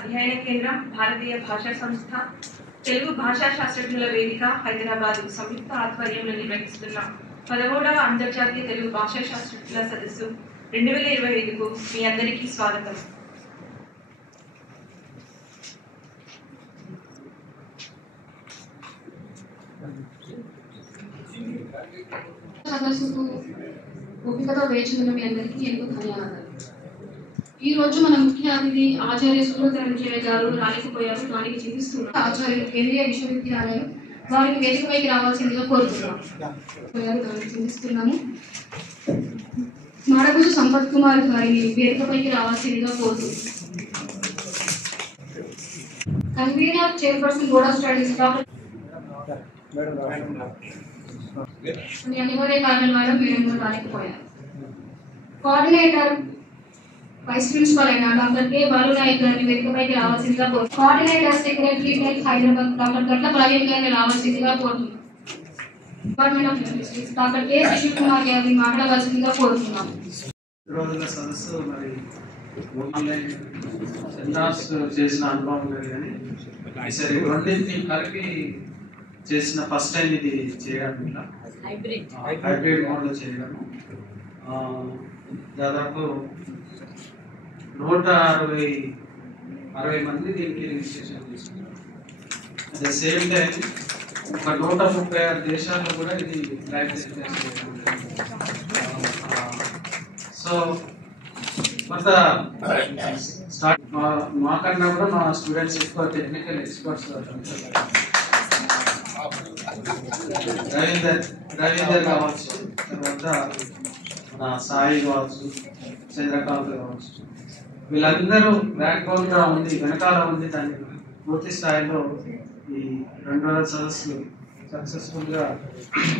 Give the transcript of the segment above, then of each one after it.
అధ్యయన కేంద్రం, భారతీయ భాషా సంస్థ, తెలుగు భాషా శాస్త్రజ్ఞుల వేదిక హైదరాబాద్ సంయుక్త ఆధ్వర్యంలో నిర్వహిస్తున్న 13వ అంతర్జాతీయ తెలుగు భాషా శాస్త్రజ్ఞుల సదస్సు 2025కు మీ అందరికీ స్వాగతం. సదస్సుకు ఓపికతో వేచి ఉన్న మీ అందరికీ ఎంతో ధన్యవాదాలు. ఈ రోజు మన ముఖ్య అతిథి ఆచార్య సుబ్రతరంజయ్య గారు రాలేకపోయారు. దానికి చింతిస్తున్నారు ఆచార్యులు కేంద్రీయ విశ్వవిద్యాలయం వారికి వేదికపైకి రావాల్సిందిగా కోరుతున్నాము. దానికి చింతిస్తున్నాము. మాడగుజు సంపత్ కుమార్ గారిని వేదికపైకి రావాల్సిందిగా కోరుతున్నాము. Convener chairperson board of studies doctor అనివార్య కారణాల వల్ల మేడం రాలేకపోయారు. కోఆర్డినేటర్ వైస్ ప్రిన్సిపల్ అయిన డాక్టర్ కె బాలు నాయక్ గారిని వేదికపైకి రావాల్సిందిగా కోరుతున్నాం. కోఆర్డినేటర్ సెక్రటరీ హైదరాబాద్ డాక్టర్ గట్ల ప్రవీణ్ గారిని రావాల్సిందిగా కోరుతున్నాం. Department of linguistics doctor K Sasi Kumar గారిని మాట్లాడవలసిందిగా కోరుతున్నాం. రోజుల సదస్సు మరి ఆన్లైన్ సెమినార్స్ చేసిన అనుభవం లేదు కానీ ఈసారి రెండింటిని కలిపి చేసిన ఫస్ట్ టైం ఇది చేయడం, ఇట్లా హైబ్రిడ్ మోడ్లో చేయడము. దాదాపు 160 మంది దీనికి రిజిస్ట్రేషన్ తీసుకున్నారు. అట్ ద సేమ్ టైం ఒక 136 దేశాల్లో కూడా ఇది లైవ్ టెలికాస్ట్. సో కొంత స్టార్ట్ మాకన్నా కూడా మా స్టూడెంట్స్ ఎక్కువ టెక్నికల్ ఎక్స్పర్ట్స్. రవీందర్ కావచ్చు, తర్వాత మన సాయి కావచ్చు, చంద్రకాంత్ కావచ్చు, వీళ్ళందరూ బ్యాక్ బోన్ గా ఉంది, వెనకాల ఉంది. దాన్ని పూర్తి స్థాయిలో ఈ 2 రోజుల సదస్సు సక్సెస్ఫుల్ గా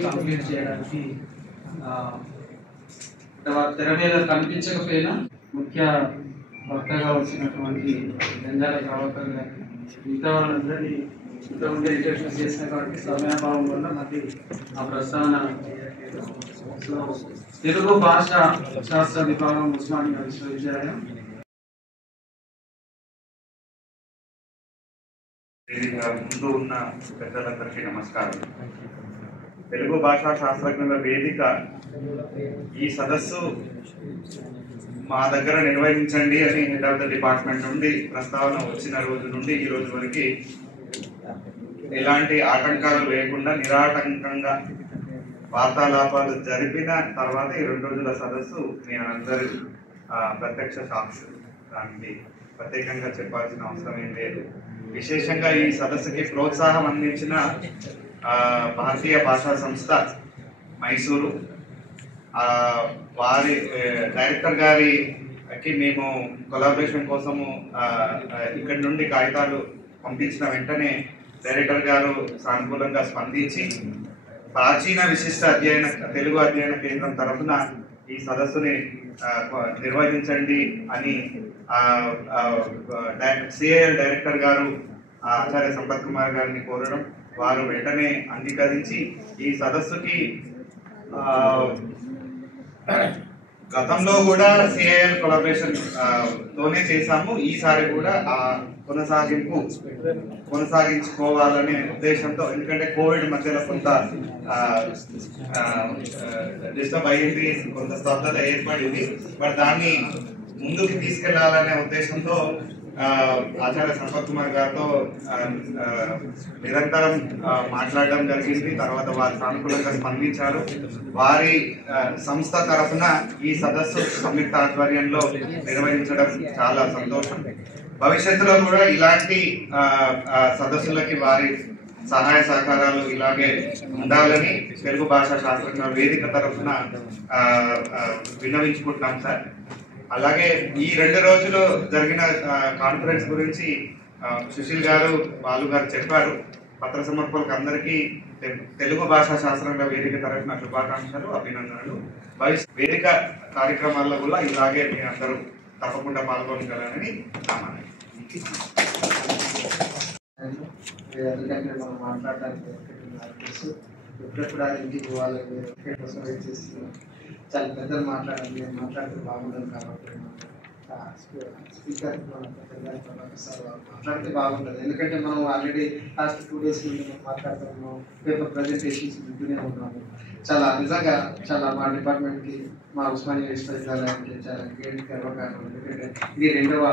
కంప్లీట్ చేయడానికి తెర మీద కనిపించకపోయినా ముఖ్య వక్తగా వచ్చినటువంటి జంజాల ప్రభాకర్ గారి మిగతా వాళ్ళందరినీ ఇంతకుముందే ఇంట్రడ్యూస్ చేసిన కాబట్టి సమయాభావం వల్ల మళ్ళీ ఆ ప్రస్తావన. తెలుగు భాష శాస్త్ర విభాగం ఉస్మానియా విశ్వవిద్యాలయం ముందు ఉన్న పెద్దలందరికీ నమస్కారం. తెలుగు భాషా శాస్త్రజ్ఞుల వేదిక ఈ సదస్సు మా దగ్గర నిర్వహించండి అని హెడ్ ఆఫ్ ద డిపార్ట్మెంట్ నుండి ప్రస్తావన వచ్చిన రోజు నుండి ఈ రోజు వరకు ఎలాంటి ఆటంకాలు లేకుండా నిరాటంకంగా వార్తాలాపాలు జరిపిన తర్వాత ఈ 2 రోజుల సదస్సు మీ అందరూ ప్రత్యక్ష సాక్షులు. దానికి ప్రత్యేకంగా చెప్పాల్సిన అవసరం ఏం లేదు. విశేషంగా ఈ సదస్సుకి ప్రోత్సాహం అందించిన భారతీయ భాషా సంస్థ మైసూరు వారి డైరెక్టర్ గారికి మేము కొలాబరేషన్ కోసము ఇక్కడి నుండి కాగితాలు పంపించిన వెంటనే డైరెక్టర్ గారు సానుకూలంగా స్పందించి ప్రాచీన విశిష్ట తెలుగు అధ్యయన కేంద్రం తరఫున ఈ సదస్సుని నిర్వహించండి అని సిఐఎల్ డైరెక్టర్ గారు ఆచార్య సంపత్ కుమార్ గారిని కోరడం, వారు వెంటనే అంగీకరించి ఈ సదస్సుకి గతంలో కూడా సిఐఎల్ కొలాబరేషన్ తోనే చేశాము. ఈసారి కూడా ఆ కొనసాగించుకోవాలనే ఉద్దేశంతో, ఎందుకంటే కోవిడ్ మధ్యలో కొంత డిస్టర్బ్ అయ్యింది, కొంత స్తబ్దత ఏర్పడింది. బట్ దాన్ని ముందుకు తీసుకెళ్లాలనే ఉద్దేశంతో ఆచార్య సంపత్ కుమార్ గారితో నిరంతరం మాట్లాడడం జరిగింది. తర్వాత వారు సానుకూలంగా స్పందించారు. వారి సంస్థ తరఫున ఈ సదస్సు సంయుక్త ఆధ్వర్యంలో నిర్వహించడం చాలా సంతోషం. భవిష్యత్తులో కూడా ఇలాంటి సదస్సులకి వారి సహాయ సహకారాలు ఇలాగే ఉండాలని తెలుగు భాషా శాస్త్రజ్ఞ వేదిక తరఫున విన్నవించుకుంటున్నాం సార్. అలాగే ఈ 2 రోజులు జరిగిన కాన్ఫరెన్స్ గురించి సుశీల్ గారు, బాలు గారు చెప్పారు. పత్ర సమర్పకులకు అందరికీ తెలుగు భాషా శాస్త్రంగా వేదిక తరఫున శుభాకాంక్షలు, అభినందనలు. వేదిక కార్యక్రమాల్లో కూడా ఇలాగే మీ అందరూ తప్పకుండా పాల్గొనగలరని కావాలి. ఎందుకంటే మనం మాట్లాడడానికి ఎప్పుడెప్పుడు ఇంటికి పోవాలని కోసం వెయిట్ చేస్తున్నాం. చాలా పెద్దలు మాట్లాడాలి, నేను మాట్లాడితే బాగుండదు కాబట్టి స్పీకర్ మాట్లాడితే బాగుంటుంది. ఎందుకంటే మనం ఆల్రెడీ లాస్ట్ 2 days నుండి మనం మాట్లాడుతున్నాము, పేపర్ ప్రజెంటేషన్స్ వింటూనే ఉన్నాము. చాలా నిజంగా చాలా మా డిపార్ట్మెంట్కి, మా ఉస్మానియా విశ్వవిద్యాలయానికి చాలా గ్రేట్ గర్వకారణం. ఎందుకంటే ఇది 2వ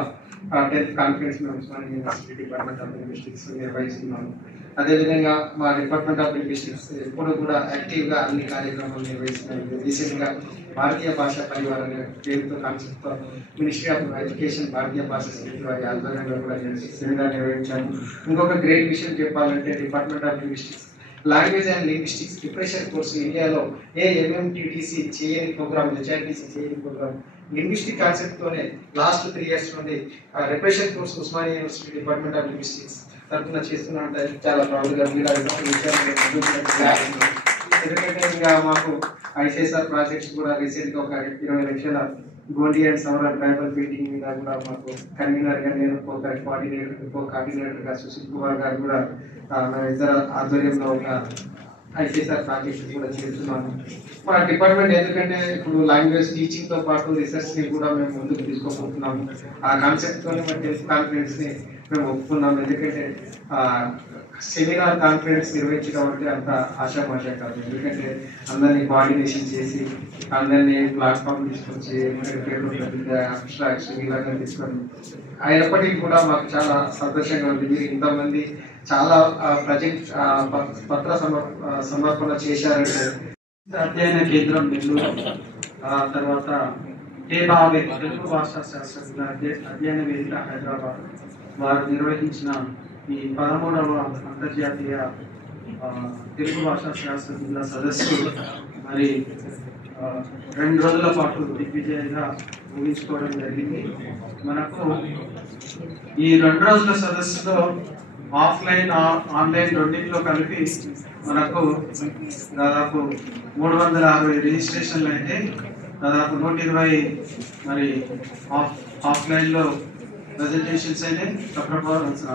10th కాన్ఫరెన్స్ మేము Osmania university department of linguistics నిర్వహిస్తున్నాము. అదేవిధంగా మా డిపార్ట్మెంట్ ఆఫ్ లింగ్విస్టిక్స్ ఎప్పుడు కూడా యాక్టివ్గా అన్ని కార్యక్రమాలు నిర్వహిస్తున్నాము. రీసెంట్గా భారతీయ భాషా పరివార్ అనే పేరుతో కాన్సెప్ట్తో మినిస్ట్రీ ఆఫ్ ఎడ్యుకేషన్ భారతీయ భాష సమితి వారి ఆధ్వర్యంలో కూడా సెమినార్ నిర్వహించాము. ఇంకొక గ్రేట్ విషయం చెప్పాలంటే department of linguistics language and linguistics preparation course ఇండియాలో ఎంఎంటీటీసీ చేయని ప్రోగ్రామ్, హెచ్ఆర్టీసీ చేయని ప్రోగ్రామ్ లింగ్విస్టిక్ కాన్సెప్ట్తోనే లాస్ట్ 3 years నుండి repression course Osmania university department of linguistics తరఫున చేస్తున్నా అంటే చాలా ప్రౌడ్గా ఫీల్ అవుతాం. ఎందుకంటే ఇంకా మాకు ఐసిఎస్ఆర్ ప్రాజెక్ట్స్ కూడా రీసెంట్గా ఒక 20 లక్షల Gondi and several tribal meeting మీద కూడా మాకు కన్వీనర్గా నేను, కోఆర్డినేటర్గా సుశీల్ కుమార్ గారు కూడా మన ఇద్దరు ఆధ్వర్యంలో ఒక ఐసిఎస్ఆర్ ప్రాజెక్ట్స్ కూడా చేస్తున్నాము. మా డిపార్ట్మెంట్ ఎందుకంటే ఇప్పుడు లాంగ్వేజ్ టీచింగ్తో పాటు రీసెర్చ్ని కూడా మేము ముందుకు తీసుకోబోతున్నాము. ఆ కాన్సెప్ట్తోనే మన టెన్త్ కాన్ఫరెన్స్ని మేము ఒప్పుకున్నాము. ఎందుకంటే సెమినార్ కాన్ఫరెన్స్ నిర్వహించడం అంటే అంత ఆశామాషా కాదు. ఎందుకంటే అందరినీ కోఆర్డినేషన్ చేసి అందరినీ ప్లాట్ఫామ్ తీసుకొచ్చి అబ్స్ట్రాక్ట్స్ ఇలాగా తీసుకొని అయినప్పటికీ కూడా మాకు చాలా సంతోషంగా ఉంది. మీరు ఇంతమంది చాలా ప్రాజెక్ట్ పత్ర సమర్పణ చేశారంటే అధ్యయన కేంద్రం నెల్లూరు, తర్వాత టేబావే తెలుగు భాషా శాస్త్రజ్ఞుల అధ్యయన వేదిక హైదరాబాద్ వారు నిర్వహించిన ఈ 13వ అంతర్జాతీయ తెలుగు భాషా శాస్త్రజ్ఞుల సదస్సు మరి 2 రోజుల పాటు దిగ్విజయంగా ముగించుకోవడం జరిగింది. మనకు ఈ 2 రోజుల సదస్సులో ఆఫ్లైన్ ఆన్లైన్ రెండింటిలో కలిపి మనకు దాదాపు 360 రిజిస్ట్రేషన్లు అయితే దాదాపు 120 మరి ఆఫ్లైన్లో ప్రజెంటేషన్స్ అయితే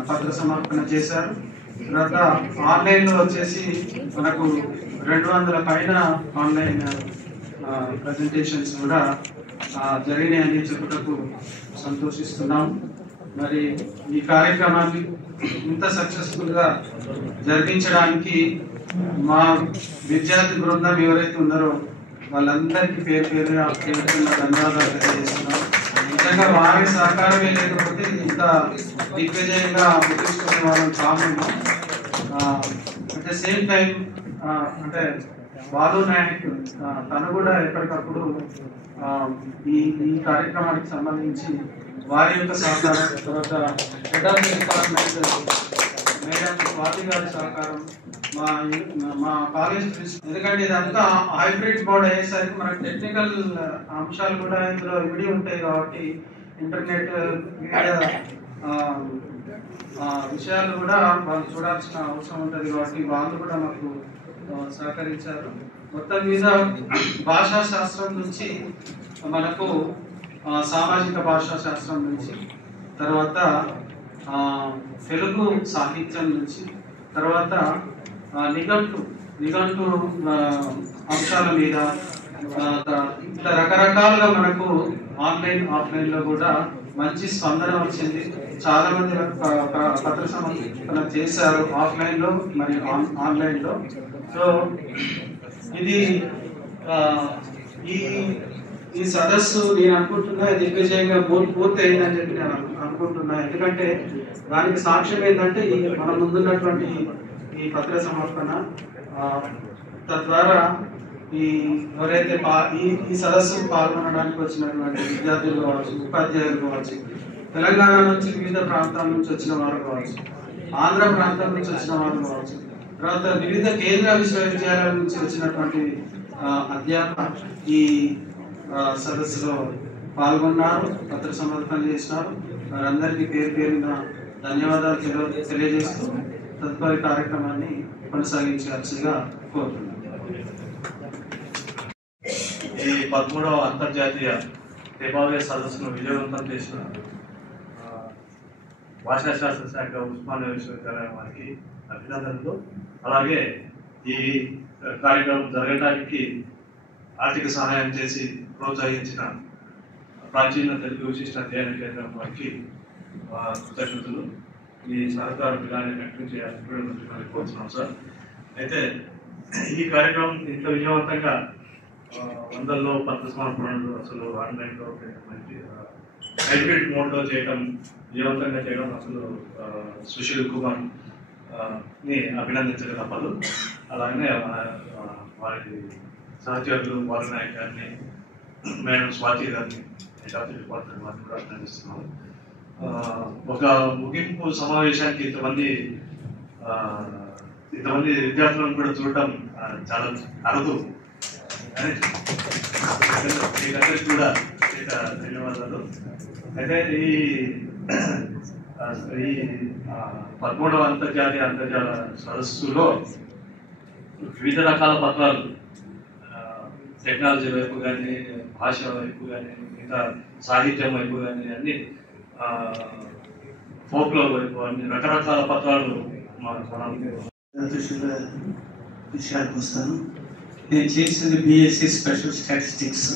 పత్ర సమర్పణ చేశారు. తర్వాత ఆన్లైన్లో వచ్చేసి మనకు 200 పైన ఆన్లైన్ ప్రజెంటేషన్స్ కూడా జరిగినాయని చెప్పుటకు సంతోషిస్తున్నాం. మరి ఈ కార్యక్రమాన్ని ఇంత సక్సెస్ఫుల్గా జరిగించడానికి మా విద్యార్థి బృందం ఎవరైతే ఉన్నారో వాళ్ళందరికీ పేరున ధన్యవాదాలు తెలియజేస్తున్నాం. నిజంగా వారి సహకారమే లేకపోతే ఇంత దిగ్విజయంగా ముగించుకునే వాళ్ళని కాము. అట్ ద సేమ్ టైం అంటే బాలు నాయక్ తను కూడా ఎప్పటికప్పుడు ఈ కార్యక్రమానికి సంబంధించి వారి యొక్క సహకారం, తర్వాత head of the department madam Swathi గారి సహకారం, మా కాలేజ్ ప్రిన్సిపల్, ఎందుకంటే ఇదంతా హైబ్రిడ్ బోర్డ్ అయ్యేసరికి మనకు టెక్నికల్ అంశాలు కూడా ఇందులో ఇమిడి ఉంటాయి కాబట్టి ఇంటర్నెట్ మీడియా విషయాలు కూడా వాళ్ళు చూడాల్సిన అవసరం ఉంటుంది కాబట్టి వాళ్ళు కూడా మాకు సహకరించారు. మొత్తం మీద భాషా శాస్త్రం నుంచి మనకు సామాజిక భాషా శాస్త్రం నుంచి, తర్వాత తెలుగు సాహిత్యం నుంచి, తర్వాత నిఘంటు అంశాల మీద ఇట్లా రకరకాలుగా మనకు ఆఫ్లైన్లో కూడా మంచి స్పందన వచ్చింది. చాలా మంది పత్ర సమర్పణ చేశారు ఆఫ్లైన్లో మరియు ఆన్లైన్లో. సో ఇది ఈ సదస్సు నేను అనుకుంటున్నా దిగ్విజయంగా పూర్తి అయిందని చెప్పి నేను అనుకుంటున్నా. ఎందుకంటే దానికి సాక్ష్యం ఏంటంటే మన ముందున్నటువంటి ఈ పత్ర సమర్పణ, తద్వారా ఎవరైతే ఈ సదస్సుకు పాల్గొనడానికి వచ్చినటువంటి విద్యార్థులు కావచ్చు, ఉపాధ్యాయులు కావచ్చు, తెలంగాణ నుంచి వివిధ ప్రాంతాల నుంచి వచ్చిన వారు కావచ్చు, ఆంధ్ర ప్రాంతం నుంచి వచ్చిన వారు కావచ్చు, తర్వాత వివిధ కేంద్ర విశ్వవిద్యాలయాల నుంచి వచ్చినటువంటి అధ్యాపకులు ఈ సదస్సులో పాల్గొన్నారు, పత్ర సమర్పణ చేసినారు. వారందరికీ పేరున ధన్యవాదాలు తెలియజేస్తూ తదుపరి కార్యక్రమాన్ని కొనసాగించాల్సిందిగా కోరుతున్నాను. ఈ 13వ అంతర్జాతీయ టేబావే సదస్సును విజయవంతం చేసిన భాషా శాస్త్ర శాఖ ఉస్మానియా విశ్వవిద్యాలయం వారికి అభినందనలు. అలాగే ఈ కార్యక్రమం జరగడానికి ఆర్థిక సహాయం చేసి ప్రోత్సహించిన ప్రాచీన తెలుగు విశిష్ట అధ్యయన కేంద్రం వారికి కృతజ్ఞతలు. ఈ సహకారం ఇలానే కంటిన్యూ చేయాలని కోరుతున్నాం సార్. అయితే ఈ కార్యక్రమం ఇంత విజయవంతంగా వందల్లో పత్ర సమర్పణలు అసలు ఆన్లైన్లో హైబ్రిడ్ మోడ్లో చేయడం, విజయవంతంగా చేయడం అసలు సుశీల్ కుమార్ ని అభినందించక తప్పదు. అలాగనే వారి సహచరులు బాలు నాయక్ గారిని, మేడం స్వాతి గారిని, డిపార్ట్మెంట్ వారిని కూడా అభినందిస్తున్నాను. ఒక ముగింపు సమావేశానికి ఇంతమంది విద్యార్థులను కూడా చూడటం చాలా అరుదు. మీకందరికీ కూడా ధన్యవాదాలు. అయితే ఈ 13వ అంతర్జాతీయ అంతర్జాల సదస్సులో వివిధ రకాల పత్రాలు, టెక్నాలజీ వైపు కానీ, భాష వైపు కానీ, మిగతా సాహిత్యం వైపు కానీ, అన్ని ఫోక్లో వైపు అన్ని రకరకాల పత్రాలు విషయానికి వస్తాను. నేను చేసింది బీఎస్సీ స్పెషల్ స్టాటిస్టిక్స్,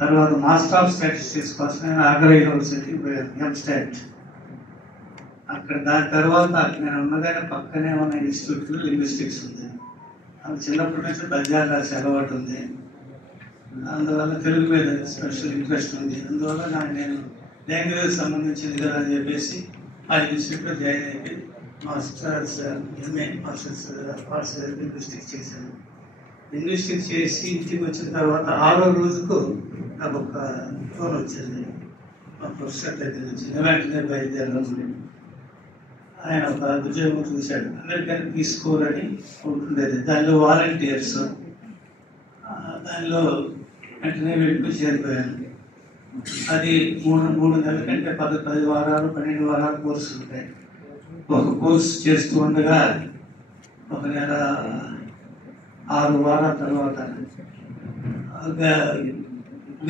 తర్వాత మాస్టర్ ఆఫ్ స్టాటిస్టిక్స్ కోసం నేను ఆగ్రా యూనివర్సిటీ ఎంస్టాట్. అక్కడ దాని తర్వాత నేను ఉన్నగానే పక్కనే ఉన్న ఇన్స్టిట్యూట్లో లింగ్విస్టిక్స్ ఉంది. అది చిన్నప్పటి నుంచి పద్యాలు రాసే అలవాటు ఉంది. అందువల్ల తెలుగు మీద స్పెషల్ ఇంట్రెస్ట్ ఉంది. అందువల్ల నేను లాంగ్వేజ్ సంబంధించింది కదా అని చెప్పేసి ఆ ఇన్స్టిట్యూట్లో జాయిన్ అయిపోయి మాస్టర్స్ ఎంఏ మాస్టర్స్ లింగ్విస్టిక్స్ చేశాను. లింగ్విస్టిక్స్ చేసి ఇంటికి వచ్చిన తర్వాత 6వ రోజుకు నాకు ఒక ఫోన్ వచ్చింది మా ప్రొఫెసర్ దగ్గర నుంచి. వెంటనే బయలుదేరాలని ఆయన ఒక ఉద్యోగం చూశాడు. అమెరికన్ పీస్ కోర్ అని ఉంటుండేది, దానిలో వాలంటీర్స్. దానిలో వెంటనే వెళ్ళి చేరిపోయాను. అది మూడు నెలల కంటే 10 వారాలు 12 వారాలు కోర్సు ఉంటాయి. ఒక కోర్సు చేస్తూ ఉండగా ఒక నెల 6 వారాల తర్వాత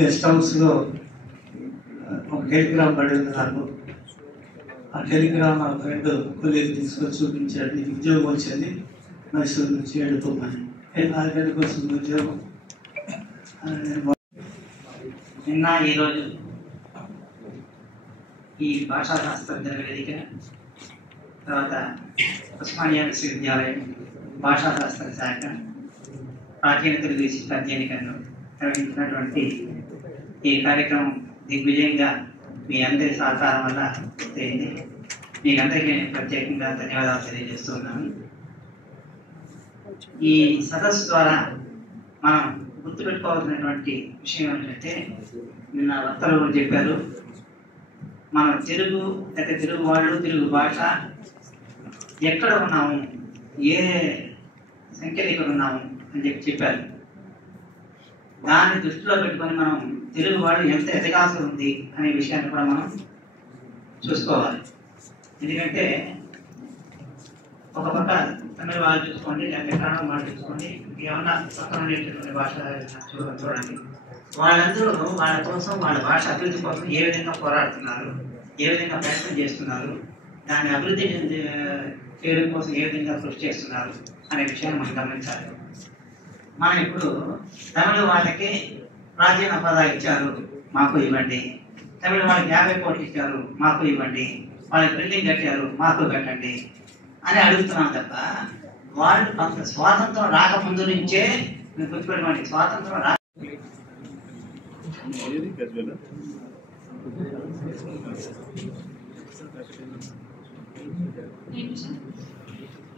గెస్ట్ హౌస్లో ఒక టెలిగ్రామ్ పడింది నాకు. ఆ టెలిగ్రామ్ నా ఫ్రెండ్ కొలీగ్ తీసుకొని చూపించాడు. నీకు ఉద్యోగం వచ్చింది, మైసూరు నుంచి వెళ్ళిపోమని. 4 గంటలకు వస్తుంది ఉద్యోగం. నిన్న ఈరోజు ఈ భాషా శాస్త్రజ్ఞుల వేదిక, తర్వాత ఉస్మానియా విశ్వవిద్యాలయం భాషాశాస్త్ర శాఖ ప్రాచీన తెలుగు విశిష్ట అధ్యయన కేంద్రం నిర్వహించినటువంటి ఈ కార్యక్రమం దిగ్విజయంగా మీ అందరి సహకారం వల్ల పూర్తయింది. మీకందరికీ నేను ప్రత్యేకంగా ధన్యవాదాలు తెలియజేస్తున్నాను. ఈ సదస్సు ద్వారా మనం గుర్తుపెట్టుకోవాల్సినటువంటి విషయం ఏంటంటే, నిన్న వక్తలు చెప్పారు, మన తెలుగు అయితే తెలుగు వాళ్ళు, తెలుగు భాష ఎక్కడ ఉన్నాము, ఏ సంఖ్యలో ఇక్కడ ఉన్నాము అని చెప్పారు. దాన్ని దృష్టిలో పెట్టుకొని మనం తెలుగు వాళ్ళు ఎంత ఎదగాల్సి ఉంది అనే విషయాన్ని కూడా మనం చూసుకోవాలి. ఎందుకంటే ఒక పక్క తమిళ వాళ్ళు చూసుకోండి, లేకపోతే కన్నడ వాళ్ళు చూసుకోండి, ఏమన్నా పక్కన ఉండేటటువంటి భాష చూడండి, వాళ్ళందరూ వాళ్ళ కోసం, వాళ్ళ భాష అభివృద్ధి కోసం ఏ విధంగా పోరాడుతున్నారు, ఏ విధంగా ప్రయత్నం చేస్తున్నారు, దాన్ని అభివృద్ధి చేయడం కోసం ఏ విధంగా కృషి చేస్తున్నారు అనే విషయాన్ని మనం గమనించాలి. మనం ఇప్పుడు తమిళ వాళ్ళకి ప్రాచీన పదాలు ఇచ్చారు, మాకు ఇవ్వండి. తమిళ వాళ్ళకి 50 కోట్లు ఇచ్చారు, మాకు ఇవ్వండి. వాళ్ళకి బిల్డింగ్ కట్టారు, మాకు కట్టండి అని అడుగుతున్నాం తప్ప, వాళ్ళు కొంత స్వాతంత్రం రాకముందు నుంచే మీరు గుర్తుపెట్టుకోండి, స్వాతంత్రం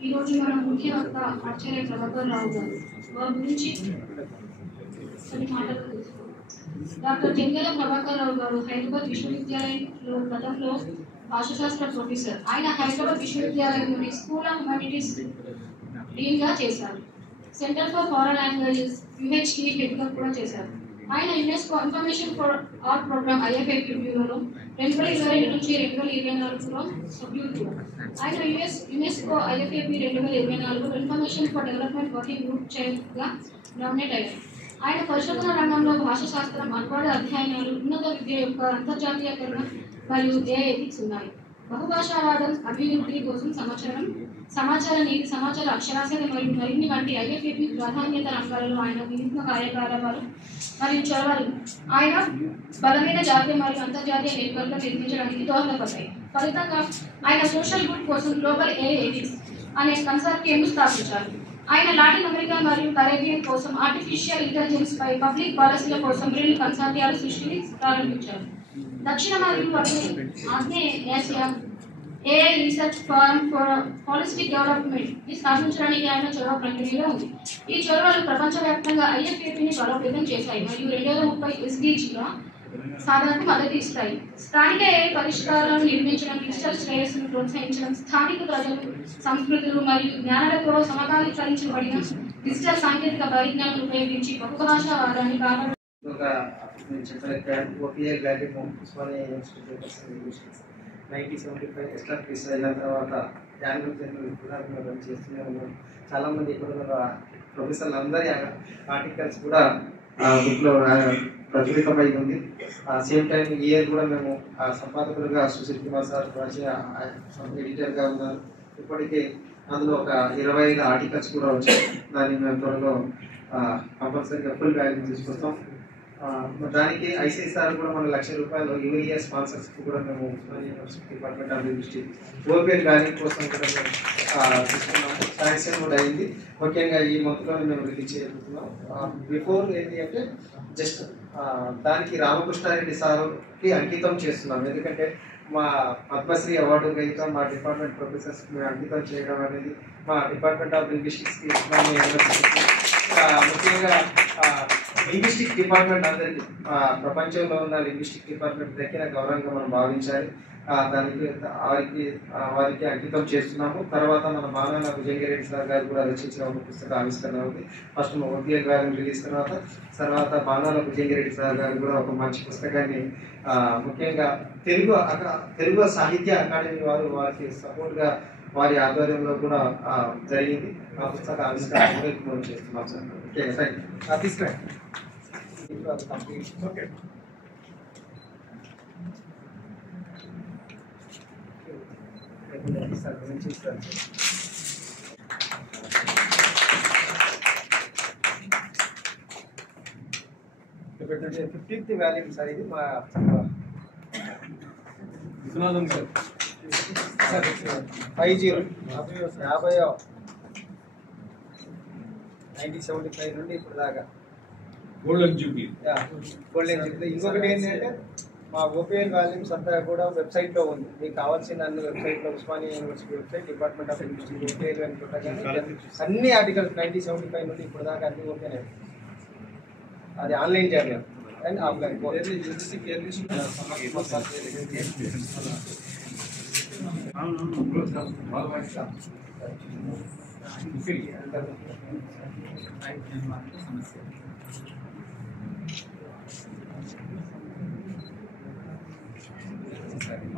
ఈరోజు మన ముఖ్య వక్త ఆచార్య ప్రభాకర్ రావు గారు, వారి గురించి కొన్ని మాటలు తెలుసుకోవాలి. డాక్టర్ జంగెల ప్రభాకర్ రావు గారు హైదరాబాద్ విశ్వవిద్యాలయంలో గతంలో భాషాశాస్త్ర ప్రొఫెసర్. ఆయన హైదరాబాద్ విశ్వవిద్యాలయంలోని స్కూల్ ఆఫ్ హ్యుమానిటీస్ డీన్గా చేశారు. Centre for foreign languages UHT హెడ్గా కూడా చేశారు. ఆయన UNESCO information for all programme IFAP బ్యూరోలో 2022 నుంచి 2024లో సభ్యులు కూడా. ఆయన యునెస్కో IFAP 2024లో information for development working group చైర్గా నామినేట్ అయ్యారు. ఆయన పరిశోధన రంగంలో భాషా శాస్త్రం, అనువాద అధ్యయనాలు, ఉన్నత విద్య యొక్క అంతర్జాతీయకరణ మరియు AI ఎథిక్స్ ఉన్నాయి. బహుభాషావాదం అభివృద్ధి కోసం సంవత్సరం సమాచార నీతి, సమాచార అక్షరాస్యత మరియు మరిన్ని వంటి IFFP ప్రాధాన్యత రంగాలలో ఆయన వినూత్న కార్యకలాపాలు మరియు చొరవలు ఆయన బలమైన జాతీయ మరియు అంతర్జాతీయ నెట్వర్క్లను నిర్మించడానికి దోహదపడ్డాయి. ఫలితంగా ఆయన సోషల్ గుడ్ కోసం గ్లోబల్ AI అనే కన్సార్టియంను స్థాపించారు. ఆయన లాటిన్ అమెరికా మరియు కరేబియన్ కోసం ఆర్టిఫిషియల్ ఇంటెలిజెన్స్ పై పబ్లిక్ పాలసీల కోసం 2 కన్సార్టియాల సృష్టిని ప్రారంభించారు. దక్షిణ మరియు ఆగ్నేయాసియా AI research form for holistic development ని స్థాపించడానికి ఆయన చొరవ ప్రక్రియలో ఉంది. ఈ చొరవలు ప్రపంచవ్యాప్తంగా IFFPని బలోపేతం చేశాయి మరియు 2030 SDGల సాధనకు మద్దతు ఇస్తాయి. స్థానిక AI పరిష్కారాలను నిర్మించడం, డిజిటల్ శ్రేయస్సును ప్రోత్సహించడం, స్థానిక ప్రజలు, సంస్కృతులు మరియు జ్ఞానాలతో సమకాలీకరించబడిన డిజిటల్ సాంకేతిక పరిజ్ఞానం ఉపయోగించి బహుభాషావాదాన్ని కాపాడు. OPL value Osmania university 1975 establish అయిన తర్వాత యాన్యువల్ జర్నల్ కూడా రన్ చేస్తూనే ఉన్నాం. చాలామంది ఇక్కడ ప్రొఫెసర్లు అందరి ఆర్టికల్స్ కూడా బుక్లో ప్రచురితమై ఉంది. సేమ్ టైం ఇయర్ కూడా మేము సంపాదకులుగా సుశీల్ కుమార్ సార్ ఎడిటర్గా ఉన్నారు. ఇప్పటికే అందులో ఒక 25 ఆర్టికల్స్ కూడా వచ్చాయి. దాన్ని మేము త్వరలో కంపల్సరీగా ఫుల్ వాల్యూ తీసుకొస్తాం. దానికి ICSR కూడా మన ₹1,00,000 యూఏ స్పాన్సర్స్ కూడా మేము university department of linguistic OPL value కోసం కూడా మేము తీసుకున్నాము. శాంక్షన్ కూడా అయింది. ముఖ్యంగా ఈ మొత్తంలో మేము రిలీజ్ చేయబోతున్నాం. బిఫోర్ ఏంటి అంటే జస్ట్ దానికి రామకృష్ణారెడ్డి సార్కి అంకితం చేస్తున్నాం. ఎందుకంటే మా పద్మశ్రీ అవార్డు గ్రహీత మా డిపార్ట్మెంట్ ప్రొఫెసర్స్ మేము అంకితం చేయడం అనేది మా డిపార్ట్మెంట్ ఆఫ్ లింగ్విస్టిక్స్కి ముఖ్యంగా లింగ్విస్టిక్ డిపార్ట్మెంట్ అందరికీ ప్రపంచంలో ఉన్న లింగ్విస్టిక్ డిపార్ట్మెంట్ దక్కిన గౌరవంగా మనం భావించాలి. దానికి వారికి అంకితం చేస్తున్నాము. తర్వాత మన మానాల విజయగిరెడ్డి సార్ గారు కూడా రచించిన ఒక పుస్తక ఆవిష్కరణ ఉంది. ఫస్ట్ OPL వాల్యూమ్ రిలీజ్ తర్వాత మానాల విజయగిరెడ్డి సార్ గారు కూడా ఒక మంచి పుస్తకాన్ని ముఖ్యంగా తెలుగు సాహిత్య అకాడమీ వారికి సపోర్ట్గా వారి ఆధ్వర్యంలో కూడా జరిగింది. ఆ పుస్తక ఆవిష్కరణ కూడా చేస్తున్నాం సార్. Okay thank you. తీసుకురండి. ఓకే సార్ గురించి ఇస్తాను సార్. 50th volume sir. ఇది మా విశ్వనాథం సార్ 1975 నుండి ఇప్పుడు దాకా గోల్డెన్ జూబ్లీ. ఇంకొకటి ఏంటంటే మా OPL వాల్యూమ్స్ అంతా కూడా వెబ్సైట్లో ఉంది. మీకు కావాల్సిన అన్ని వెబ్సైట్లో Osmania university website, department of linguistics OPL అని కొట్టగానే అన్ని ఆర్టికల్స్ 1975 నుండి ఇప్పుడు దాకా అన్ని ఓకేనే. అది online journal and offline.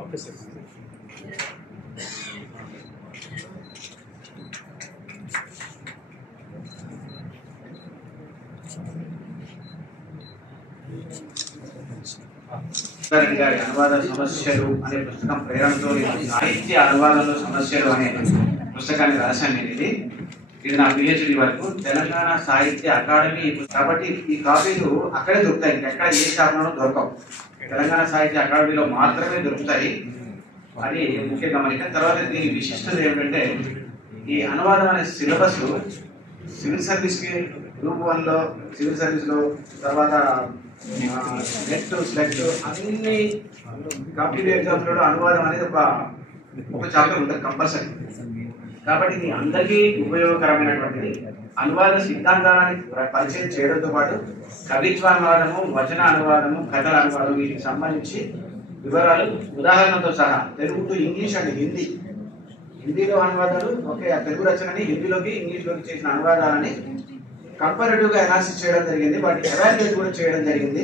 Okay sir. గారి అనువాద సమస్యలు అనే పుస్తకం ప్రేరణతో సాహిత్య అనువాదంలో సమస్యలు అనే పుస్తకాన్ని రాశాను నేను. ఇది నా PhD వరకు. తెలంగాణ సాహిత్య అకాడమీ కాబట్టి ఈ కాపీలు అక్కడే దొరుకుతాయి, ఎక్కడ ఏ షాప్లోనూ దొరకవు. తెలంగాణ సాహిత్య అకాడమీలో మాత్రమే దొరుకుతాయి. అది ముఖ్య గమనిక. తర్వాత దీని విశిష్టత ఏమిటంటే ఈ అనువాదం అనే సిలబస్ సివిల్ సర్వీస్కి గ్రూప్ 1లో సివిల్ సర్వీస్లో, తర్వాత నెట్ స్లెట్ అన్ని కాంపిటేటివ్ ఎగ్జామ్స్లో అనువాదం అనేది ఒక చాప్టర్ ఉంటుంది కంపల్సరీ. కాబట్టి ఇది అందరికీ ఉపయోగకరమైనటువంటిది. అనువాద సిద్ధాంతాలని పరిచయం చేయడంతో పాటు కవిత్వ అనువాదము, వచన అనువాదము, కథల అనువాదం వీటికి సంబంధించి వివరాలు ఉదాహరణతో సహా Telugu to English and Hindi, హిందీలో అనువాదాలు ఒకే తెలుగు రచనని హిందీలోకి ఇంగ్లీష్లోకి చేసిన అనువాదాలని కంపారిటివ్గా అనాలిసిస్ చేయడం జరిగింది. వాటిని ఎవాల్యుయేట్ కూడా చేయడం జరిగింది.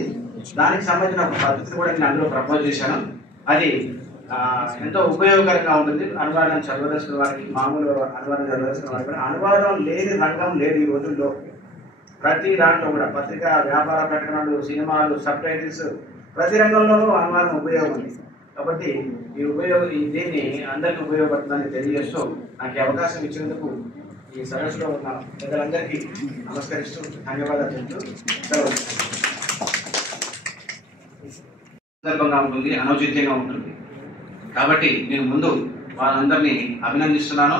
దానికి సంబంధించిన ఒక పద్ధతిని కూడా నేను అందులో ప్రపోజ్ చేశాను. అది ఎంతో ఉపయోగకరంగా ఉంటుంది అనువాదం చదవదలసిన వారికి, మామూలు అనువాదం చదవదలసిన వారికి కూడా. అనువాదం లేని రంగం లేదు ఈ రోజుల్లో. ప్రతి దాంట్లో కూడా పత్రిక, వ్యాపార ప్రకటనలు, సినిమాలు, సబ్ టైటిల్స్ ప్రతి రంగంలోనూ అనువాదం ఉపయోగం ఉంది. కాబట్టి దీన్ని అందరికీ ఉపయోగపడుతుందని తెలియజేస్తూ నాకు ఈ అవకాశం ఇచ్చినందుకు ఈ సదస్సులో ఉన్న పెద్దలందరికీ నమస్కరిస్తూ ధన్యవాదాలు చెప్తూ సందర్భంగా ఉంటుంది, అనౌచిత్యంగా ఉంటుంది. కాబట్టి నేను ముందు వాళ్ళందరినీ అభినందిస్తున్నాను,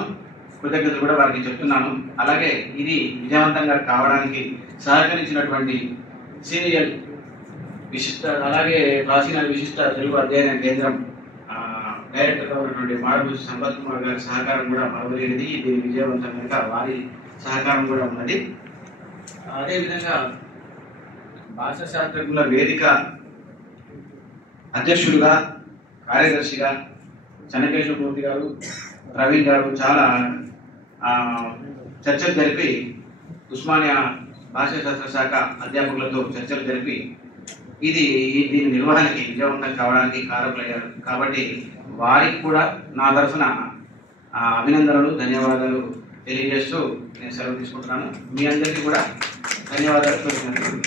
కృతజ్ఞతలు కూడా వారికి చెప్తున్నాను. అలాగే ఇది విజయవంతంగా కావడానికి సహకరించినటువంటి సీనియర్ విశిష్ట అలాగే ప్రాచీన విశిష్ట తెలుగు అధ్యయన కేంద్రం డైరెక్టర్గా ఉన్నటువంటి మాడభూషి సంపత్ కుమార్ గారి సహకారం కూడా మరవలేనిది. దీని విజయవంతం కనుక వారి సహకారం కూడా ఉన్నది. అదేవిధంగా భాషా శాస్త్రజ్ఞుల వేదిక అధ్యక్షుడుగా, కార్యదర్శిగా చెన్నకేశ్వరమూర్తి గారు, ప్రవీణ్ గారు చాలా చర్చలు జరిపి ఉస్మానియా భాషా శాస్త్ర శాఖ అధ్యాపకులతో చర్చలు జరిపి దీని నిర్వహణకి విజయవంతం కావడానికి కారకులయ్యారు. కాబట్టి వారికి కూడా నా తరఫున అభినందనలు, ధన్యవాదాలు తెలియజేస్తూ నేను సెలవు తీసుకుంటున్నాను. మీ అందరికీ కూడా ధన్యవాదాలు చూపిస్తున్నాను.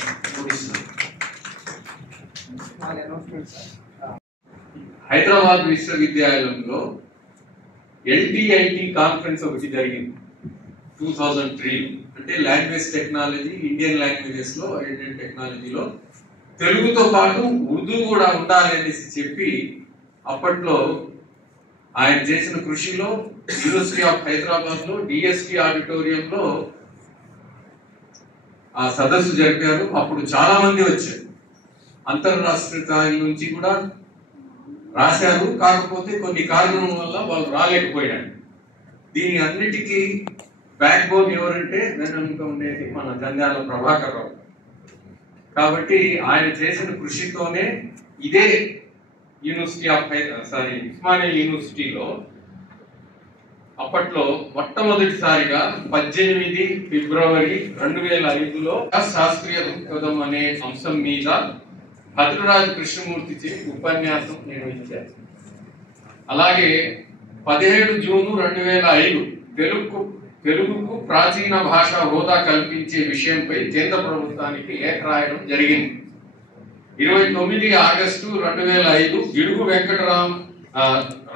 హైదరాబాద్ విశ్వవిద్యాలయంలో ఎల్టీఐటి కాన్ఫరెన్స్ ఒకటి జరిగింది 2003. అంటే లాంగ్వేజ్ టెక్నాలజీ, ఇండియన్ లాంగ్వేజెస్ లో, ఇండియన్ టెక్నాలజీలో తెలుగుతో పాటు ఉర్దూ కూడా ఉండాలి అనేసి చెప్పి అప్పట్లో ఆయన చేసిన కృషిలో యూనివర్సిటీ ఆఫ్ హైదరాబాద్ లో డిఎస్టి ఆడిటోరియంలో ఆ సదస్సు జరిపారు. అప్పుడు చాలా మంది వచ్చారు, అంతర్రాష్ట్రీయ స్థాయి నుంచి కూడా రాశారు. కాకపోతే కొన్ని కారణం వల్ల వాళ్ళు రాలేకపోయారు. దీని అన్నిటికీ బ్యాక్ బోన్ ఎవరంటే వెనక ఉండేది మన జంధ్యాల ప్రభాకర్ రావు. కాబట్టి ఆయన చేసిన కృషితోనే ఇదే యూనివర్సిటీ ఆఫ్ ఉస్మానియా యూనివర్సిటీలో అప్పట్లో మొట్టమొదటిసారిగా 18 ఫిబ్రవరి 2005లో శాస్త్రీయ దృక్పథం అనే అంశం మీద భద్రరాజు కృష్ణమూర్తి ఉపన్యాసం నిర్వహించారు. అలాగే 17 జూన్ 2005 తెలుగుకు ప్రాచీన భాష హోదా కల్పించే విషయంపై కేంద్ర ప్రభుత్వానికి లేఖ రాయడం జరిగింది. 29 ఆగస్టు 2005 గిడుగు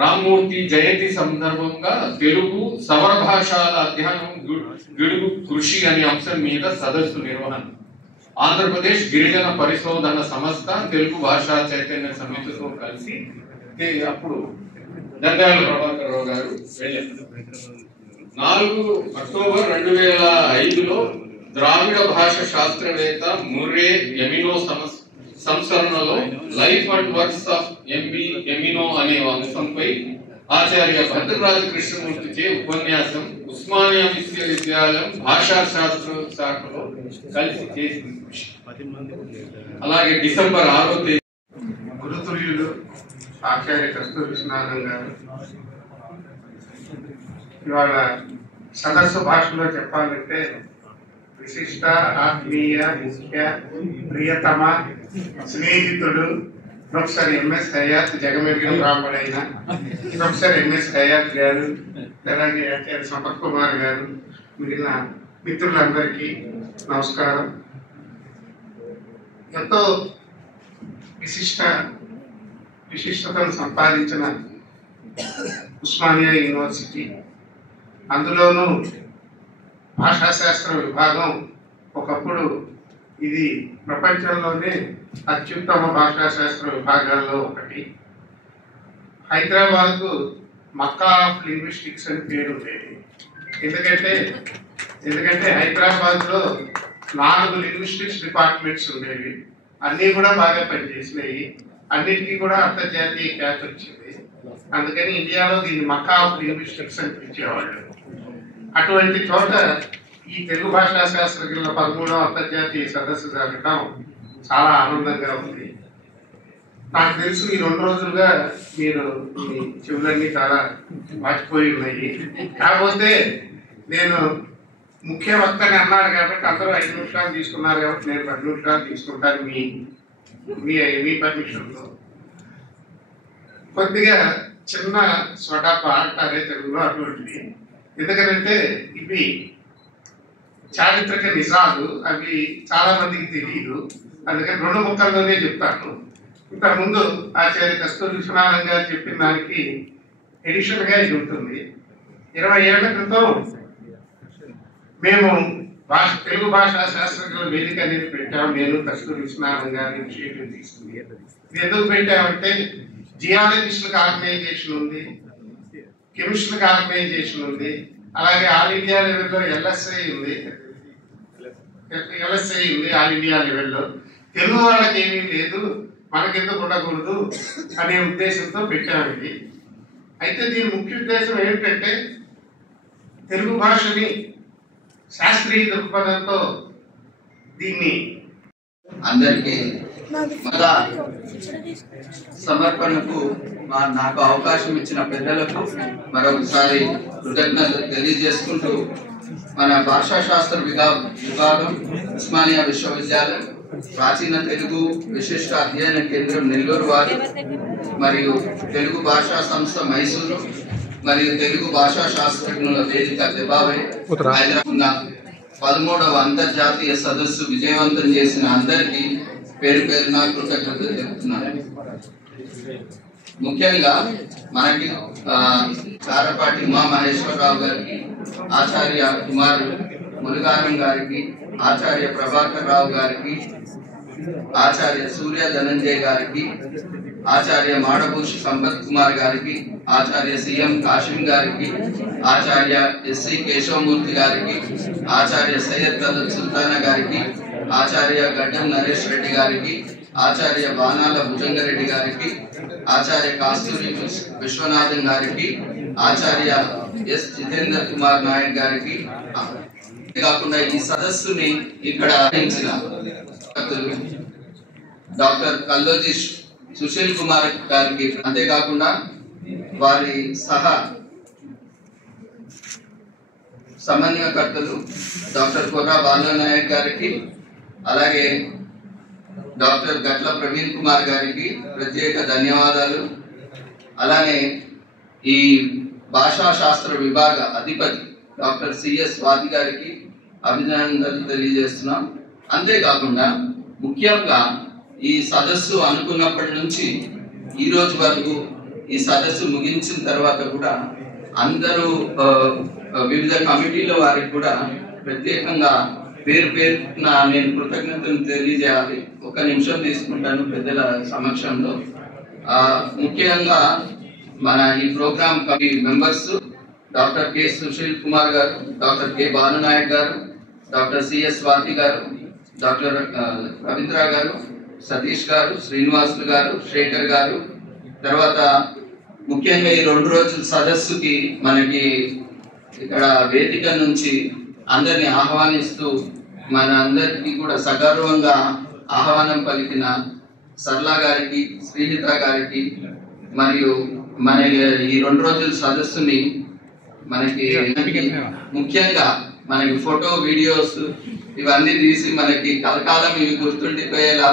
రామ్మూర్తి జయంతి సందర్భంగా తెలుగు సవర భాషల అధ్యయనం గిడుగు కృషి అనే అంశం మీద సదస్సు నిర్వహణ. ఆంధ్రప్రదేశ్ గిరిజన పరిశోధన సంస్థ తెలుగు భాషా చైతన్య సమితితో కలిసి అప్పుడు జంధ్యాల ప్రభాకర్ రావు గారు వెళ్ళారు. 4 అక్టోబర్ 2005లో ద్రావిడ భాష శాస్త్రవేత్త ముర్రే ఎమినో సంస్కరణలో life and works of Emeneau అనే అంశంపై ఆచార్య భద్రరాజు కృష్ణమూర్తి ఉపన్యాసం ఉస్మానియా విశ్వవిద్యాలయం భాషా శాస్త్ర శాఖలో కలిసి చేసింది. అలాగే డిసెంబర్ 6వ తేదీ గురుతుల్యులు ఆచార్య కస్తూరి విశ్వనాథం గారు ఇవాళ సదస్సు భాషలో చెప్పాలంటే విశిష్ట, ఆత్మీయ, ముఖ్య, ప్రియతమ స్నేహితుడు ప్రొఫెసర్ ఎంఎస్ హయాత్, జగమెరిగిన బ్రాహ్మణైన ప్రొఫెసర్ ఎంఎస్ హయాత్ గారు, అలాగే ఆచార్య సంపత్ కుమార్ గారు, మిగిలిన మిత్రులందరికీ నమస్కారం. ఎంతో విశిష్టతను సంపాదించిన ఉస్మానియా యూనివర్సిటీ, అందులోనూ భాషాశాస్త్ర విభాగం ఒకప్పుడు ఇది ప్రపంచంలోనే అత్యుత్తమ భాషాశాస్త్ర విభాగాల్లో ఒకటి. హైదరాబాద్కు మక్కా ఆఫ్ లింగ్విస్టిక్స్ అని పేరు ఉండేది. ఎందుకంటే హైదరాబాద్లో 4 లింగ్విస్టిక్స్ డిపార్ట్మెంట్స్ ఉండేవి. అన్నీ కూడా బాగా పనిచేసినాయి. అన్నిటికీ కూడా అంతర్జాతీయ ఖ్యాతి వచ్చింది. అందుకని ఇండియాలో దీన్ని మక్కా ఆఫ్ లింగ్విస్టిక్స్ అని పిలిచేవాళ్ళు. అటువంటి చోట ఈ తెలుగు భాషా శాస్త్రజ్ఞుల 13వ అంతర్జాతీయ సదస్సు జరగడం చాలా ఆనందంగా ఉంది. నాకు తెలుసు ఈ 2 రోజులుగా మీరు మీ చెవులన్నీ చాలా వాచిపోయి ఉన్నాయి. కాకపోతే నేను ముఖ్య వక్తని అన్నారు కాబట్టి అందరూ 5 నిమిషాలు తీసుకున్నారు కాబట్టి నేను 10 నిమిషాలు తీసుకుంటాను మీ పర్మిషన్తో. కొద్దిగా చిన్న స్వటాప అంటారే తెలుగులో అటువంటిది. ఎందుకంటే ఇవి చారిత్రక నిజాలు, అవి చాలా మందికి తెలియదు. అందుకని 2 ముక్కల్లోనే చెప్తాను. ఇంతకుముందు ఆచార్య కస్తూరి విశ్వనాథన్ గారు చెప్పిన దానికి ఎడిషన్ గా ఇది ఉంటుంది. 20 ఏళ్ల క్రితం మేము తెలుగు భాషా శాస్త్రజ్ఞుల వేదిక అనేది పెట్టాము. నేను కస్తూరి విశ్వనాథన్ గారి ఇనిషియేటివ్ తీసుకుంది. ఇది ఎందుకు పెట్టామంటే జియాలజిస్టులకు ఆర్గనైజేషన్ ఉంది, కెమిస్ట్రీలకు ఆర్గనైజేషన్ ఉంది, అలాగే ఆల్ ఇండియా లెవెల్లో ఎల్ఎస్ఐ ఉంది ఆల్ ఇండియా లెవెల్లో. తెలుగు వాళ్ళకి ఏమీ లేదు, మనకెందుకు ఉండకూడదు అనే ఉద్దేశంతో పెట్టాము ఇది. అయితే దీని ముఖ్య ఉద్దేశం ఏమిటంటే తెలుగు భాషని శాస్త్రీయ దృక్పథంతో దీన్ని అందరికీ మత సమర్పణకు నాకు అవకాశం ఇచ్చిన పెద్దలకు మరొకసారి కృతజ్ఞతలు తెలియజేసుకుంటూ, మన భాషా శాస్త్ర విభాగం ఉస్మానియా విశ్వవిద్యాలయం, ప్రాచీన తెలుగు విశిష్ట అధ్యయన కేంద్రం నెల్లూరు వారు, మరియు తెలుగు భాషా సంస్థ మైసూరు, మరియు తెలుగు భాషా శాస్త్రజ్ఞుల వేదిక దెబావే హైదరాబాద్ 13వ అంతర్జాతీయ సదస్సు విజయవంతం చేసిన అందరికీ పేరు పేరున కృతజ్ఞతలు చెప్తున్నాను. ముఖ్యంగా మనకి కారపాటి ఉమామహేశ్వరరావు గారికి, ఆచార్య కుమార్ ములుగారం గారికి, ఆచార్య ప్రభాకర్ రావు గారికి, ఆచార్య సూర్య ధనంజయ్ గారికి, ఆచార్య మాడభూషి సంపత్ కుమార్ గారికి, ఆచార్య సిఎం కాశిం గారికి, ఆచార్య ఎస్సి కేశవమూర్తి గారికి, ఆచార్య సయ్యద్ దౌలత్ సుల్తానా గారికి, ఆచార్య గడ్డం నరేష్ రెడ్డి గారికి, ఆచార్య బాణాల భుజంగరెడ్డి గారికి, ఆచార్య కాస్తూరి విశ్వనాథన్ గారికి, ఆచార్య ఎస్ జితేంద్ర కుమార్ నాయక్ గారికి, కాకుండా ఈ సదస్సుని ఇక్కడ డాక్టర్ కల్లోజీ సుశీల్ కుమార్ గారికి, అంతేకాకుండా వారి సహా సమన్వయకర్తలు డాక్టర్ కొర్రా బాలనాయక్ గారికి, అలాగే డాక్టర్ గట్ల ప్రవీణ్ కుమార్ గారికి ప్రత్యేక ధన్యవాదాలు. అలానే ఈ భాషా శాస్త్ర విభాగ అధిపతి డాక్టర్ సిఎస్ స్వాతి గారికి అభినందనలు తెలియజేస్తున్నాం. అంతేకాకుండా ముఖ్యంగా ఈ సదస్సు అనుకున్నప్పటి నుంచి ఈ రోజు వరకు, ఈ సదస్సు ముగించిన తర్వాత కూడా అందరూ వివిధ కమిటీల వారికి కూడా ప్రత్యేకంగా పేరు పేరున నేను కృతజ్ఞతలు తెలియజేయాలి. ఒక నిమిషం తీసుకుంటాను పెద్దల సమక్షంలో. ముఖ్యంగా మన ఈ programme committee members doctor K Susheel Kumar గారు, డాక్టర్ కె బాలనాయక్ గారు, డాక్టర్ సిఎస్ స్వాతి గారు, డాక్టర్ రవీంద్ర గారు, సతీష్ గారు, శ్రీనివాసులు గారు, శేఖర్ గారు, తర్వాత ముఖ్యంగా ఈ 2 రోజుల సదస్సుకి మనకి ఇక్కడ వేదిక నుంచి అందరిని ఆహ్వానిస్తూ మన అందరికీ కూడా సగర్వంగా ఆహ్వానం పలికిన సర్లా గారికి, శ్రీహిత గారికి, మరియు మన ఈ 2 రోజుల సదస్సుని మనకి ముఖ్యంగా మనకి ఫోటో వీడియోస్ ఇవన్నీ తీసి మనకి కలకాలం ఇవి గుర్తుండిపోయేలా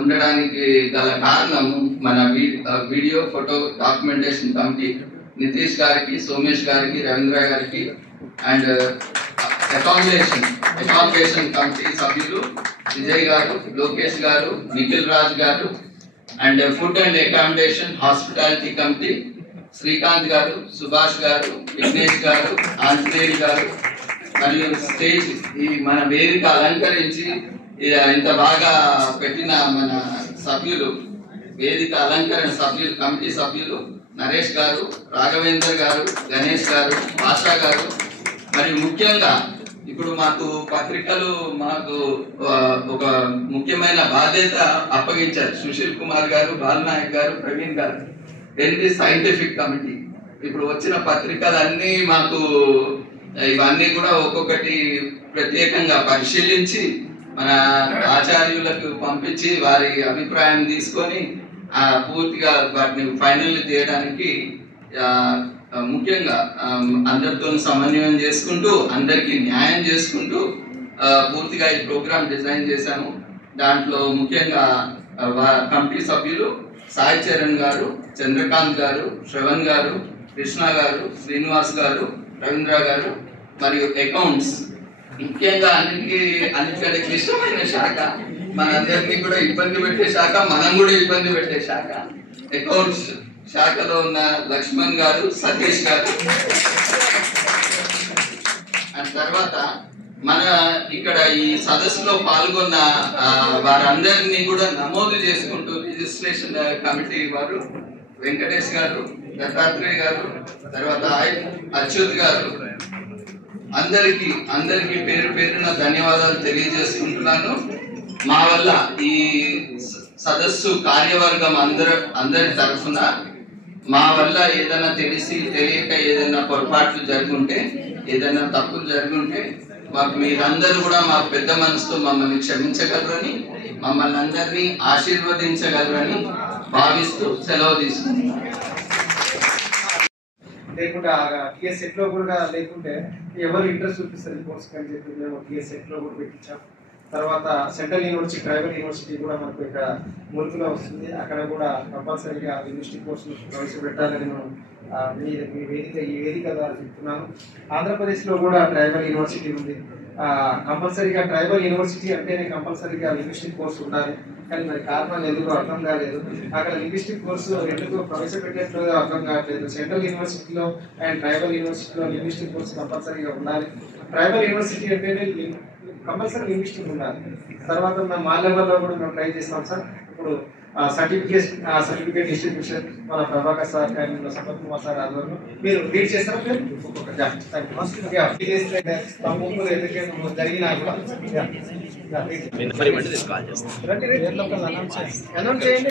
ఉండడానికి గల కారణం మన video photo documentation committee Nitish గారికి, సోమేష్ గారికి, రవీంద్ర గారికి, అండ్ అకామిడేషన్ కమిటీ సభ్యులు విజయ్ గారు, లోకేష్ గారు, నిఖిల్ రాజ్ గారు, and food and accommodation hospitality committee Srikanth గారు, సుభాష్ గారు, విఘ్నేష్ గారు, ఆంజనేయులు గారు, మరియు స్టేజ్ ఈ మన వేదిక అలంకరించి ఇంత బాగా పెట్టిన మన సభ్యులు, వేదిక అలంకరణ సభ్యులు, కమిటీ సభ్యులు నరేష్ గారు, రాఘవేందర్ గారు, గణేష్ గారు, ఆశా గారు, మరియు ముఖ్యంగా ఇప్పుడు మాకు పత్రికలు మాకు ఒక ముఖ్యమైన బాధ్యత అప్పగించారు. సుశీల్ కుమార్ గారు, బాలనాయక్ గారు, ప్రవీణ్ గారు, ఏంటి సైంటిఫిక్ కమిటీ. ఇప్పుడు వచ్చిన పత్రికలన్నీ మాకు ఇవన్నీ కూడా ఒక్కొక్కటి ప్రత్యేకంగా పరిశీలించి మన ఆచార్యులకు పంపించి వారి అభిప్రాయం తీసుకొని పూర్తిగా వాటిని ఫైనల్ చేయడానికి ముఖ్యంగా అందరితో సమన్వయం చేసుకుంటూ, అందరికి న్యాయం చేసుకుంటూ పూర్తిగా ఈ ప్రోగ్రామ్ డిజైన్ చేశాము. దాంట్లో ముఖ్యంగా కమిటీ సభ్యులు సాయి చరణ్ గారు, చంద్రకాంత్ గారు, శ్రవణ్ గారు, కృష్ణ గారు, శ్రీనివాస్ గారు, రవీంద్ర గారు, మరియు అకౌంట్స్ ముఖ్యంగా అన్నిటికంటే క్లిష్టమైన శాఖ మనందరినీ కూడా ఇబ్బంది పెట్టే శాఖ, మనం కూడా ఇబ్బంది పెట్టే శాఖ. అకౌంట్స్ శాఖలో ఉన్న లక్ష్మణ్ గారు, సతీష్ గారు. ఆ తర్వాత మన ఇక్కడ ఈ సదస్సులో పాల్గొన్న వారందరినీ కూడా నమోదు చేసుకుంటూ రిజిస్ట్రేషన్ కమిటీ వారు వెంకటేష్ గారు, దత్తాత్రేయ గారు, తర్వాత అచ్యుత్ గారు, అందరికి పేరు పేరున ధన్యవాదాలు తెలియజేసుకుంటున్నాను. మా వల్ల ఈ సదస్సు కార్యవర్గం అందరి తరఫున మా వల్ల ఏదైనా తెలిసి తెలియక ఏదైనా పొరపాట్లు జరుగుంటే, ఏదైనా తప్పులు జరుగుంటే మాకు మీరందరూ కూడా మా పెద్ద మనసుతో మమ్మల్ని క్షమించగలరని, మమ్మల్ని అందరినీ ఆశీర్వదించగలరని భావిస్తూ సెలవు తీసుకుంటున్నాను. లేకుంటే టీఎస్ సెట్ లో కూడా లేకుంటే ఎవరు ఇంట్రెస్ట్ చూపిస్తారు ఈ కోర్స్ అని చెప్పి మేము టీఎస్ సెట్ లో కూడా పెట్టించాం. తర్వాత సెంట్రల్ యూనివర్సిటీ, ప్రైవేట్ యూనివర్సిటీ కూడా మనకు ఇక్కడ మురుకులో వస్తుంది. అక్కడ కూడా కంపల్సరీగా లింగ్విస్టిక్ కోర్సులు ప్రవేశపెట్టాలని మనం ఈ వేదిక ద్వారా చెప్తున్నాను. ఆంధ్రప్రదేశ్లో కూడా ట్రైబల్ యూనివర్సిటీ ఉంది. కంపల్సరీగా ట్రైబల్ యూనివర్సిటీ అంటేనే కంపల్సరీగా లింగ్విస్టిక్ కోర్సు ఉండాలి. కానీ మరి కారణాలు ఎందుకు అర్థం కాలేదు. అక్కడ లింగ్విస్టిక్ కోర్సు ఎందుకు ప్రవేశపెట్టేట్లు అర్థం కావట్లేదు. సెంట్రల్ యూనివర్సిటీలో అండ్ ట్రైబల్ యూనివర్సిటీలో లింగ్విస్టిక్ కోర్సు కంపల్సరీగా ఉండాలి. ట్రైబల్ యూనివర్సిటీ అంటేనే కంపల్సరీ లింగ్విస్టిక్ ఉండాలి. తర్వాత మేము మా లెవెల్లో కూడా మేము ట్రై చేస్తాం సార్. ఇప్పుడు సర్టిఫికేట్ డిస్ట్రిబ్యూషన్ మన ప్రభాకర్ సార్ కానీ సంపత్ కుమార్ సార్ ఆధ్వర్యంలో మీరు రీడ్ చేస్తారా? జరిగినా కూడా అనౌన్స్ చేయండి.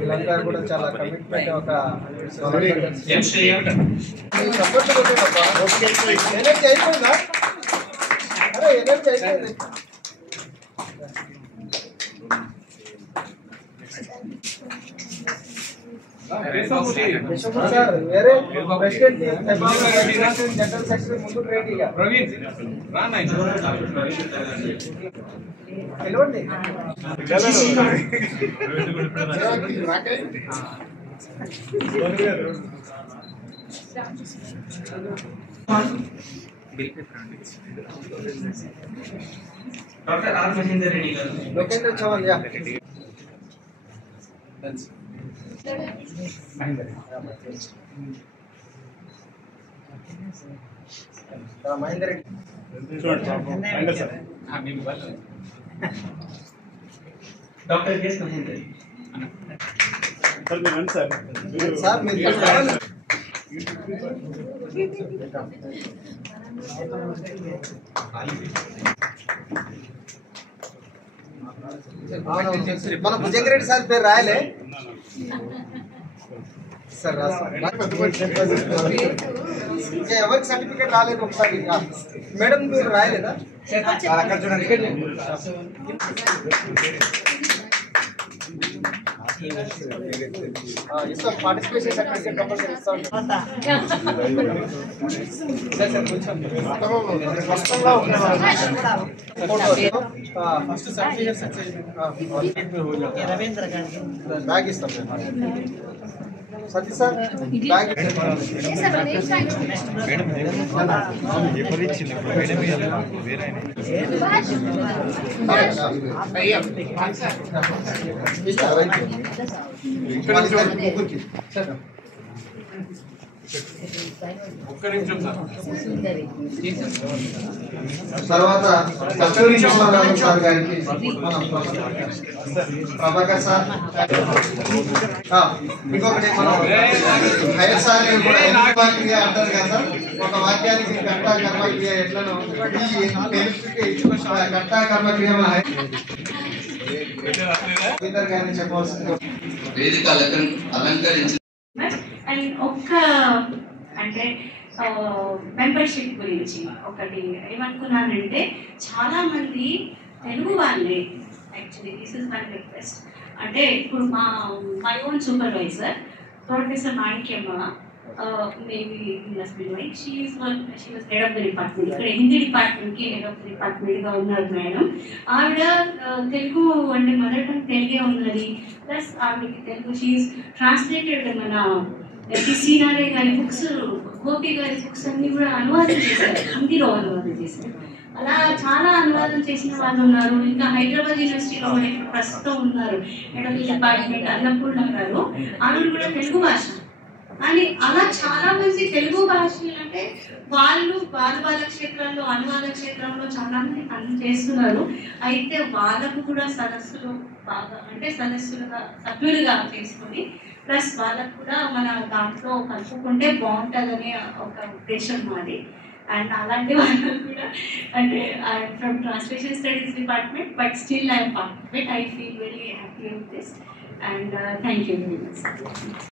వీళ్ళంతా కూడా చాలా కమిట్మెంట్. ఒక ఎనర్జీ అయిపోయిందా? అరే ఎనర్జీ అయిపోయింది. వేరే ప్రెసిడెంట్ జనరల్ సెక్రటరీ ముందుకు రేట్ ఇక పిలవండి. డాక్టర్ ఆర్ మహేందర్ రెడ్డి గారు, లోకేంద్ర చౌహాన్ యా Mahender Reddy doctor S Mahender sir మీరు మన భుజంగిరెడ్డి సార్ పేరు రాయలే సార్. ఇంకా ఎవరికి సర్టిఫికేట్ రాలేదు ఒకసారి. మేడం మీరు రాయలేదా? అక్కడ చూడండి. ఇస్తాం పార్టిసిపేషన్ సర్టిఫికేట్ కంపల్సరీ ఇస్తాం. ఫస్ట్ సర్టిఫికేట్ బ్యాగ్ ఇస్తాం. సతీష్ సార్ బ్యాగ్ తర్వాత కస్తూరి విశ్వనాథ్ సార్ గారికి మనం ప్రభాకర్ సార్. ఇంకొకటి మనం హైర్ సార్ కూడా క్రియ అంటారు కదా సార్. ఒక వాక్యానికి కర్త కర్మక్రియ ఎట్లనో కర్త కర్మక్రియ మన ఇతర గారిని చెప్పవలసింది. వేదిక అలంకరించి అండ్ ఒక్క అంటే మెంబర్షిప్ గురించి ఒకటి ఏమనుకున్నానంటే, చాలా మంది తెలుగు వాళ్ళే actually this is my request. అంటే ఇప్పుడు my own supervisor professor Manikyamma, maybe must be right, she was head of the department. ఇక్కడ హిందీ డిపార్ట్మెంట్కి హెడ్ ఆఫ్ ద డిపార్ట్మెంట్గా ఉన్నారు మేడం. ఆవిడ తెలుగు అంటే మదర్ టంగ్ తెలుగే ఉన్నది, ప్లస్ ఆవిడకి తెలుగు షీఈస్ ట్రాన్స్లేటెడ్ మన సీనారే గారి బుక్స్, గోపి గారి బుక్స్ అన్ని కూడా అనువాదం చేశారు, హిందీలో అనువాదం చేశారు. అలా చాలా అనువాదం చేసిన వాళ్ళు ఉన్నారు. ఇంకా హైదరాబాద్ యూనివర్సిటీలో కూడా ఇప్పుడు ప్రస్తుతం ఉన్నారు మెడికల్ డిపార్ట్మెంట్ అన్నపూర్ణ గారు, ఆవిడ కూడా తెలుగు భాష. అని అలా చాలా మంది తెలుగు భాషలు అంటే వాళ్ళు వాళ్ళ క్షేత్రాల్లో అనువాద క్షేత్రంలో చాలా మంది పని చేస్తున్నారు. అయితే వాళ్ళకు కూడా సదస్సులు బాగా అంటే సదస్సులుగా సభ్యులుగా చేసుకొని ప్లస్ వాళ్ళకు కూడా మన దాంట్లో కలుపుకుంటే బాగుంటుందనే ఒక ఉద్దేశం మాది. అండ్ అలాంటి వాళ్ళు కూడా అంటే I'm from translation studies department, but still I'm part of it. I feel very happy with this and thank you very much.